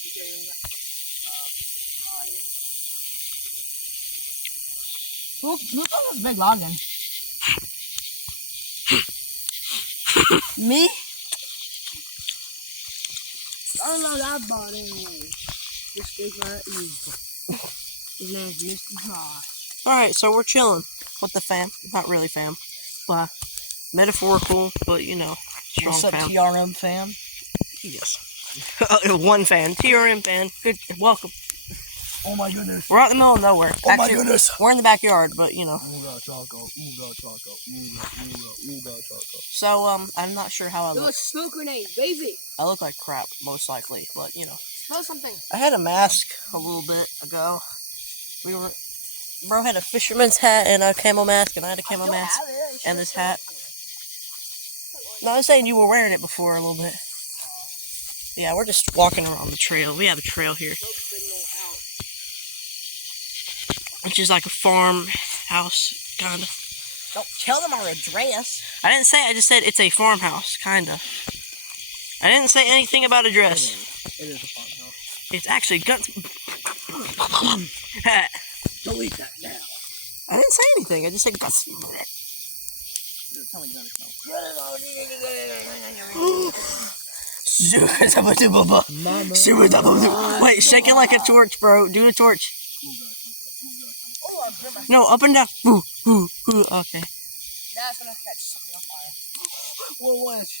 to get him higher. Who put this big log in? Me? I don't know that about anyway. This big right here. His name's Mr. Josh. Alright, so we're chilling with the fam. Not really fam. But metaphorical, but you know, strong What's up, fam. TRM fam? Yes. One fan. TRM fan. Good. Welcome. Oh my goodness. We're out in the middle of nowhere. Oh Actually, my goodness. We're in the backyard, but you know. Ooga choco, ooga choco, ooga choco. So, I'm not sure how I look. Look, smoke grenade, baby. I look like crap, most likely, but you know. Smell something. I had a mask a little bit ago. Bro had a fisherman's hat and a camo mask, and I had a camo mask and this hat. No, I was saying you were wearing it before a little bit. Yeah, we're just walking around the trail. We have a trail here, which is like a farmhouse, kind of. Don't tell them our address. I didn't say, I just said it's a farmhouse, kind of. I didn't say anything about address. It is a farmhouse. It's actually guns. Delete that now. I didn't say anything, I just said guts. Tell me gunner smell. Wait, shake it like a torch, bro. Do a torch. No, up and down. Ooh, ooh, ooh. Okay. That's gonna catch something on fire. Whoa, watch.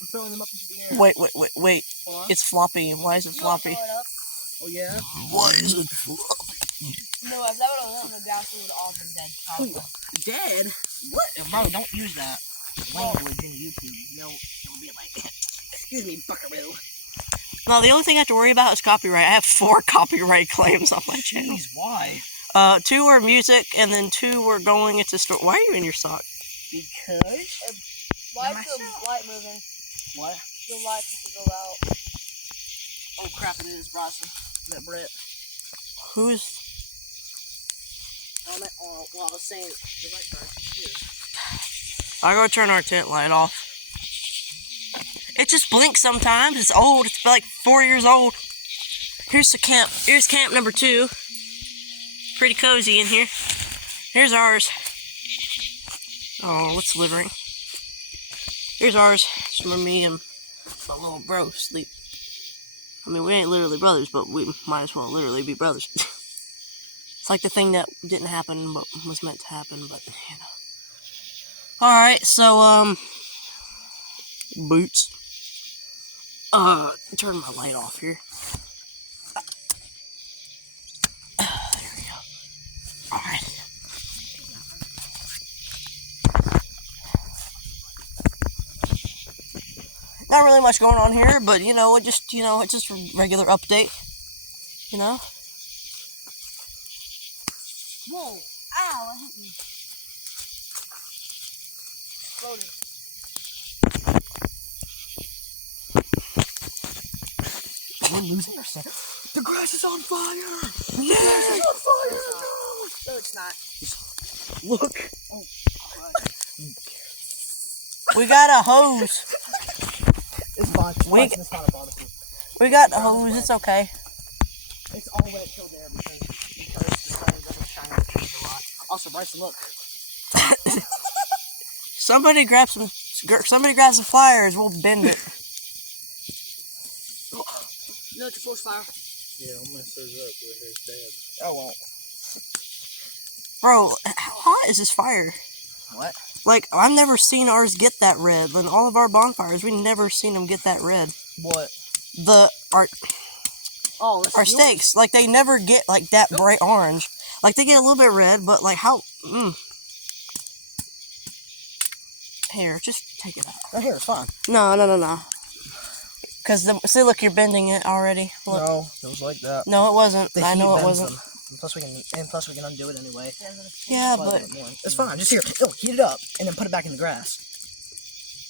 I'm throwing them up into the air. Wait. It's floppy. Why is it floppy? Oh, yeah? Why is it floppy? No, if that would have landed on the grass, we would have all been dead. Probably. Dead? What? Bro, don't use that language in YouTube. You'll be like, excuse me, buckaroo. No, the only thing I have to worry about is copyright. I have 4 copyright claims on my channel. Jeez, why? 2 were music, and then 2 were going into store. Why are you in your sock? Because. Why is the light moving? What? The light can go out. Oh crap! It is Bronson. That Brett. Who's? Well, I was saying the light Bronson is. I gotta turn our tent light off. It just blinks sometimes. It's old. It's like 4 years old. Here's the camp. Here's camp number 2. Pretty cozy in here. Here's ours. Oh, what's living? Here's ours. It's where me and my little bro sleep. I mean, we ain't literally brothers, but we might as well literally be brothers. It's like the thing that didn't happen, but was meant to happen, but, you know. Alright, so, boots. Turn my light off here. There we go. Alright. Not really much going on here, but you know, it's just a regular update. You know? Whoa! Ow! It hit me. Exploded. We're losing ourselves. The grass is on fire! Yeah! The grass is on fire! No, it's not. Look! Oh, We got a hose. It's fine. It's not a barbecue. We got a hose, it's okay. It's all wet till there because the sun doesn't shine on the trees a lot. Also, Bryson, look. Somebody grab some flyers, we'll bend it. no, it's a force fire. Yeah, I'm gonna serve up with his dad. I won't. Bro, how hot is this fire? What? Like, I've never seen ours get that red. In all of our bonfires, we've never seen them get that red. What? Our steaks, like, they never get, like, that bright orange. Like, they get a little bit red, but, like, how, Here, just take it out. Right here, it's fine. No. Because, see, look, you're bending it already. Look. No, it was like that. No, it wasn't. The I know heat it bends wasn't. them. And plus we can undo it anyway. Yeah, but... It's fine, just here. Oh, heat it up, and then put it back in the grass.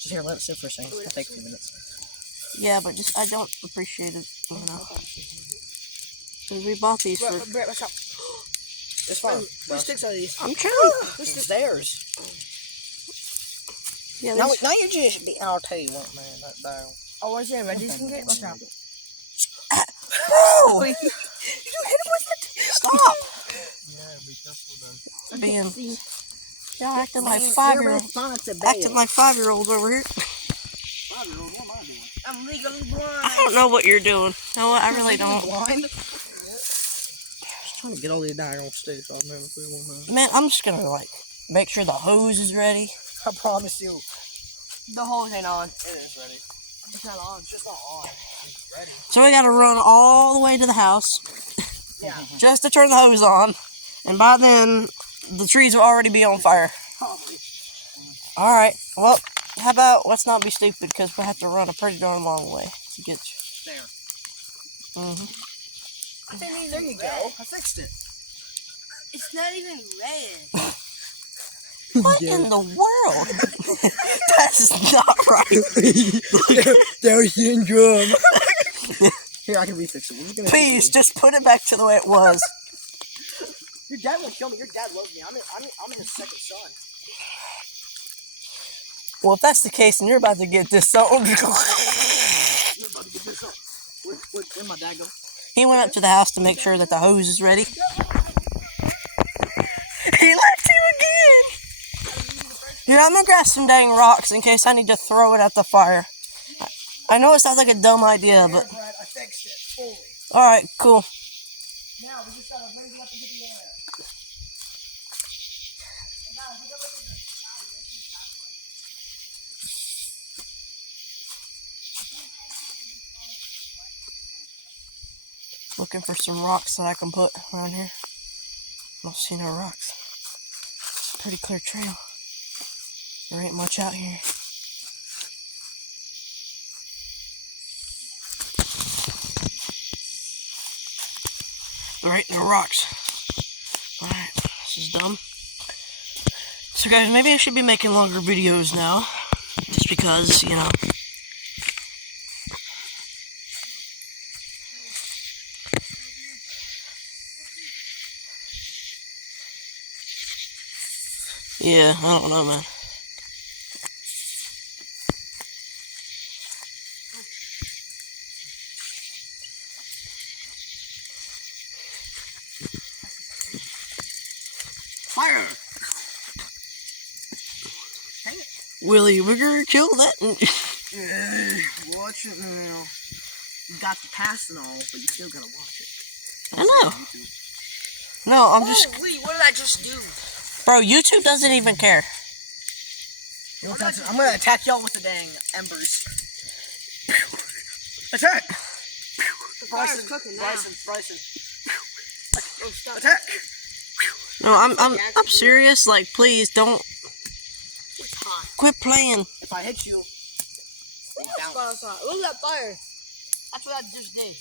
Just here, let it sit for a second. It'll take a few minutes. Yeah, but just, I don't appreciate it, you know. Because we bought these for... Brett, what's up? It's fine. Whose sticks are these? I'm chilling. It's theirs. Yeah, Now you just be... I'll tell you what, man. That barrel. Oh, what's that? Reggie can get? What's up? Bro! You hit him with it. Stop! Yeah, be careful though. Being, y'all acting like Man, 5-year-olds. irresponsible. Acting like 5-year-olds over here. 5-year-old, what am I doing? I'm legally blind. I don't know what you're doing. You know what? I really don't. Blind? Just trying to get all these daggone sticks off, man. If we want to. Man, I'm just gonna like make sure the hose is ready. I promise you. The hose ain't on. It is ready. It's not on. It's just not on. It's ready. So we gotta run all the way to the house Yeah. just to turn the hose on. And by then, the trees will already be on fire. Probably. Alright, well, how about let's not be stupid because we'll have to run a pretty darn long way to get you. There. There you go. I fixed it. It's not even red. What in the world? That's not right. There's syndrome. Here, I can refix it. We're just gonna Please, just put it back to the way it was. Your dad won't kill me. Your dad loves me. I'm his second son. Well, if that's the case, then you're about to get disowned. You're about to get this up. Where'd my dad go? He went up to the house to make sure that the hose is ready. He left you again! Dude, I'm gonna grab some dang rocks in case I need to throw it at the fire. I know it sounds like a dumb idea, but... Brad, I fixed it fully. Alright, cool. Now, we just gotta raise it up and get the air. Looking for some rocks that I can put around here. Don't see no rocks. It's a pretty clear trail. There ain't much out here. There ain't no rocks. Alright, this is dumb. So guys, maybe I should be making longer videos now. Just because, you know. Yeah, I don't know, man. Fire! Willie Wigger, kill that. Watch it now. You got the pass and all, but you still gotta watch it. I know. No, I'm just... Holy, what did I just do? Bro, YouTube doesn't even care. I'm gonna attack y'all with the dang embers. Attack! The fire's cooking now. Bryson. Oh, stop. Attack! No, I'm serious. Like, please don't It's hot. quit playing. If I hit you, Look at that fire. That's what I just did.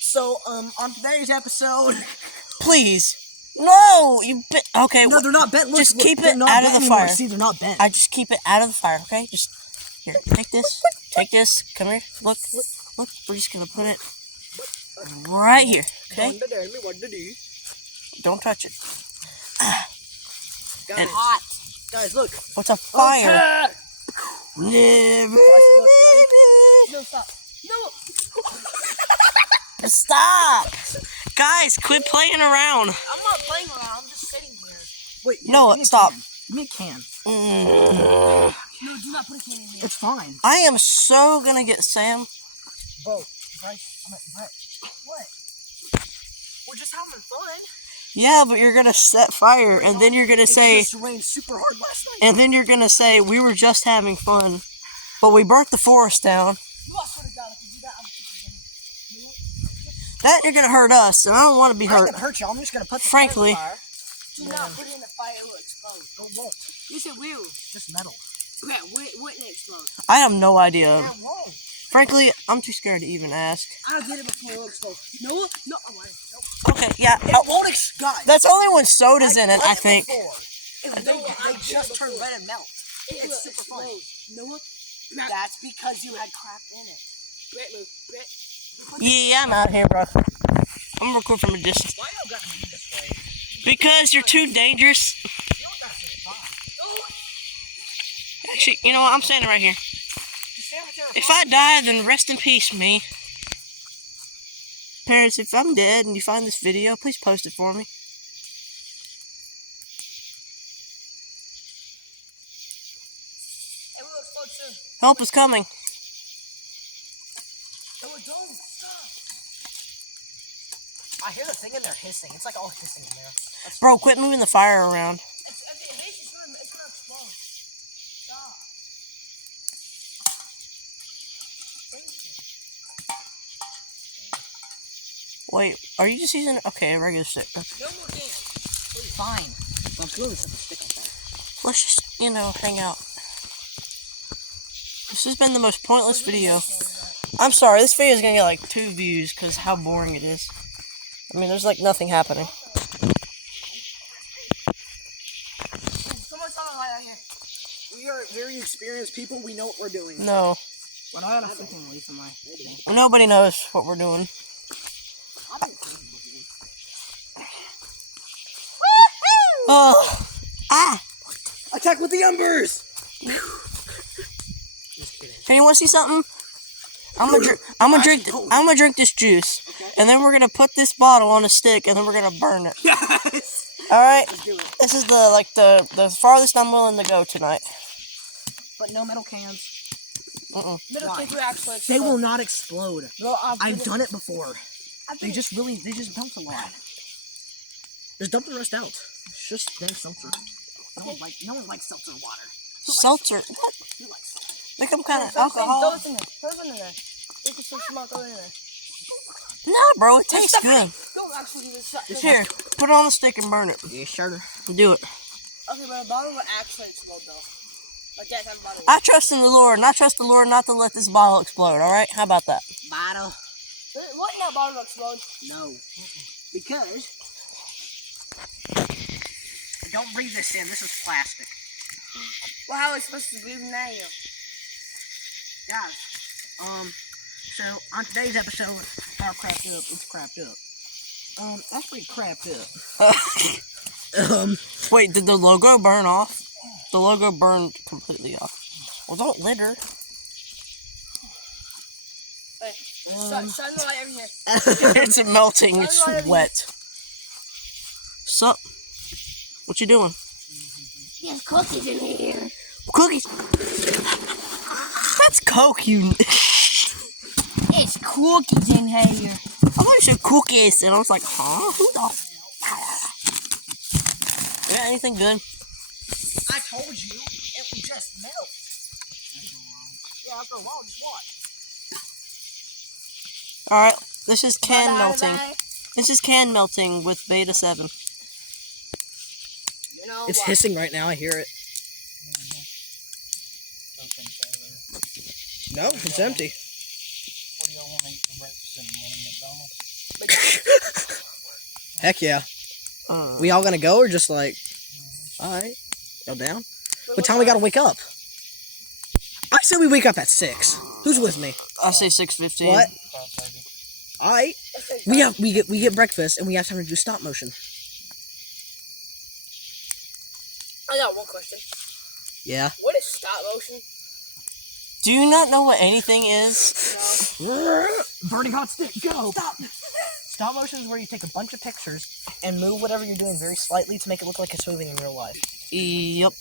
So, on today's episode... Please. No, you bit. Okay, No, they're not bent. Look, just look, keep they're it not out of bent the anymore. fire. See, they're not bent. I just keep it out of the fire, okay? Just here, take this. Take this. Come here. Look. We're just gonna put it right here, okay? Don't touch it. Guys, And- Hot. guys, look. What's a fire? Attack! Never. No, stop. No. Stop, guys! Quit playing around. I'm not playing around. I'm just sitting here. Wait, No, give me a stop. can. Give me a can. No, do not put a can in here. It's fine. I am so gonna get Sam. Bro, Bryce, What? We're just having fun. Yeah, but you're gonna set fire, and then you're gonna say, It just rained super hard last night. and then you're gonna say we were just having fun, but we burnt the forest down. No, I swear to God, if you do that, I'm kicking you. That you're gonna hurt us, and I don't want to be I'm not hurt. gonna hurt you. I'm just gonna put the Frankly. fire Do not put it in the fire. It will explode. in the fire. No, won't. Yes, it will. Just metal. Okay, wouldn't explode. I have no idea. Yeah, won't. Frankly, I'm too scared to even ask. I did it before it will explode. No, no, oh, wait, no. Okay, yeah. It won't explode. That's only when soda's in it, I think. I just turned red and melt. It's super fun. No, That's because you had crap in it. Yeah, I'm out here, bro. I'm gonna record from a distance. Why you gotta be this way? Because you're too dangerous. You don't gotta say bye. Actually, you know what? I'm standing right here. Just stand right there. If I die, then rest in peace, me. Parents, if I'm dead and you find this video, please post it for me. It will explode soon. Help is coming. Don't stop. I hear the thing in there hissing. It's like all hissing in there. Bro, quit moving the fire around. It's gonna explode. Stop. Wait, are you just using... Okay, a regular stick. No more games. Fine. But I'm feeling something stick up there. Let's just, hang out. This has been the most pointless video. I'm sorry, this video is gonna get like 2 views because how boring it is. I mean, there's like nothing happening. Someone's on a light out here. We are very experienced people. We know what we're doing. No. When I had a freaking leaf in my thing. Nobody knows what we're doing. Oh. Ah. Attack with the embers! Anyone want to see something? I'm gonna drink this juice, and then we're gonna put this bottle on a stick, and then we're gonna burn it. Yes! All right. Let's do it. This is the farthest I'm willing to go tonight. But no metal cans. Middle Why? cans will actually They explode. will not explode. Well, I've done it before. They just dumped a lot. Just dump the rest out. It's just their seltzer. No one likes seltzer water. Seltzer? What? Who likes seltzer? Make them kind of Throw alcohol. it in there. Throw it in there. You can smell it in there. Nah, bro, it tastes good. Don't actually do this. Here, put it on the stick and burn it. Yeah, sure. Do it. Okay, but the bottle will actually explode though. Like that type of bottle. I trust in the Lord, and I trust the Lord not to let this bottle explode, alright? How about that? Bottle. What that bottle will explode? No. Because don't breathe this in. This is plastic. Well, how are we supposed to breathe now? Guys, so on today's episode, how crapped up, it's crapped up. That's pretty crapped up. Wait, did the logo burn off? The logo burned completely off. Well, don't litter. Wait, shine the light over here. It's melting, it's wet. Sup? What you doing? There's cookies in here. Cookies? That's Coke, you... It's cookies in here. I thought you said cookies, and I was like, huh? Who the... Yeah, anything good? I told you, it would just melt. Yeah, after a while, just watch. Alright, this is can melting. This is can melting with beta 7. You know It's what? hissing right now, I hear it. No, it's empty. What do y'all want to eat for breakfast in the morning, McDonald's? Heck yeah. We all gonna go or just like, alright, go down? What time we gotta wake up? I said we wake up at 6. Who's with me? I say 6:15. What? 5:30. Alright. We get breakfast and we have time to do stop motion. I got one question. Yeah. What is stop motion? Do you not know what anything is? No. Burning hot stick, go! Stop! Stop motion is where you take a bunch of pictures and move whatever you're doing very slightly to make it look like it's moving in real life. Yep.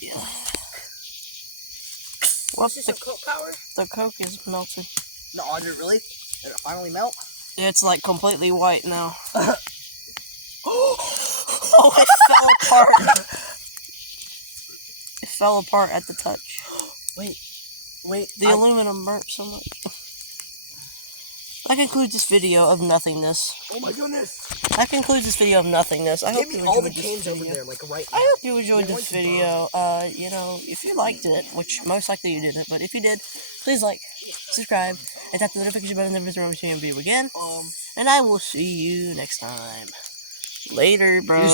Yeah. What Is this a Coke power? the Coke is melted. No, did it really? Did it finally melt? It's like completely white now. Oh, it fell apart. It fell apart at the touch. Wait. The aluminum burnt so much. That concludes this video of nothingness. Oh my goodness! That concludes this video of nothingness. I hope Give you me all the enjoyed this games over video. there, like right now. I hope you enjoyed this video. If you liked it, which most likely you didn't, but if you did, please like, subscribe, and tap the notification button never to remember to view again. And I will see you next time. Later, bro.